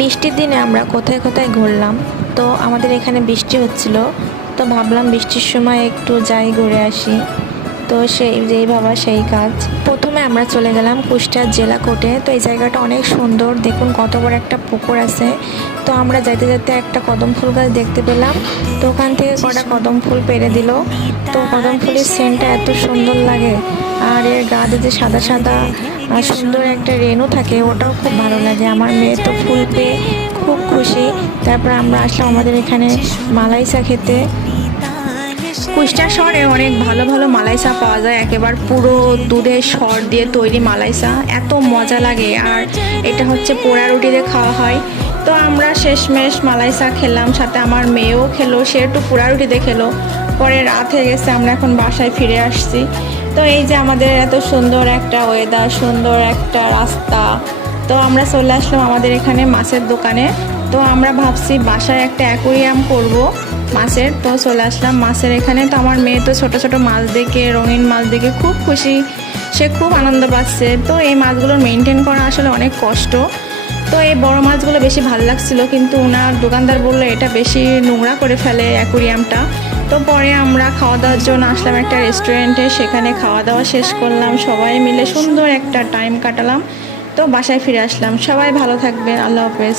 বৃষ্টির দিনে আমরা কোথায় কোথায় ঘুরলাম। তো আমাদের এখানে বৃষ্টি হচ্ছিল, তো ভাবলাম বৃষ্টির সময় একটু যাই ঘুরে আসি। তো যেই ভাবা সেই কাজ। প্রথমে আমরা চলে গেলাম কুষ্টিয়া জেলা কোর্টে। তো এই জায়গাটা অনেক সুন্দর, দেখুন কত বড় একটা পুকুর আছে। তো আমরা যেতে যেতে একটা কদম ফুল গাছ দেখতে পেলাম, তো ওখান থেকে কটা কদম ফুল পেড়ে দিল। তো কদম ফুলের সেন্টটা এত সুন্দর লাগে, আর এর গাতে যে সাদা সাদা সুন্দর একটা রেণু থাকে, ওটাও খুব ভালো লাগে। আমার মেয়ে তো ফুল পেয়ে খুব খুশি। তারপর আমরা আসলাম আমাদের এখানে মালাইচা খেতে। কুষ্টিয়া শহরে অনেক ভালো ভালো মালাইচা পাওয়া যায়, একেবারে পুরো দুধের সর দিয়ে তৈরি মালাইচা, এত মজা লাগে। আর এটা হচ্ছে পোড়া রুটি দিয়ে খাওয়া হয়। তো আমরা শেষমেশ মালাইচা খেলাম, সাথে আমার মেয়েও খেলো, সে একটু পোড়া রুটি দিয়ে খেলো। পরে রাত হয়ে গেছে, আমরা এখন বাসায় ফিরে আসছি। তো এই যে আমাদের এত সুন্দর একটা ওয়েদার, সুন্দর একটা রাস্তা, তো আমরা চলে আসলাম আমাদের এখানে মাছের দোকানে। তো আমরা ভাবছি বাসায় একটা অ্যাকোরিয়াম করব মাছের। তো চলে আসলাম মাছের এখানে। তো আমার মেয়ে তো ছোট ছোট মাছ দেখে, রঙিন মাছ দেখে খুব খুশি, সে খুব আনন্দ পাচ্ছে। তো এই মাছগুলো মেনটেন করা আসলে অনেক কষ্ট। তো এই বড় মাছগুলো বেশি ভালো লাগছিল, কিন্তু ওনার দোকানদার বললো এটা বেশি নোংরা করে ফেলে অ্যাকোরিয়ামটা। তো পরে আমরা খাওয়া দাওয়ার জন্য আসলাম একটা রেস্টুরেন্টে, সেখানে খাওয়া দাওয়া শেষ করলাম, সবাই মিলে সুন্দর একটা টাইম কাটালাম। তো বাসায় ফিরে আসলাম। সবাই ভালো থাকবেন, আল্লাহ হাফেজ।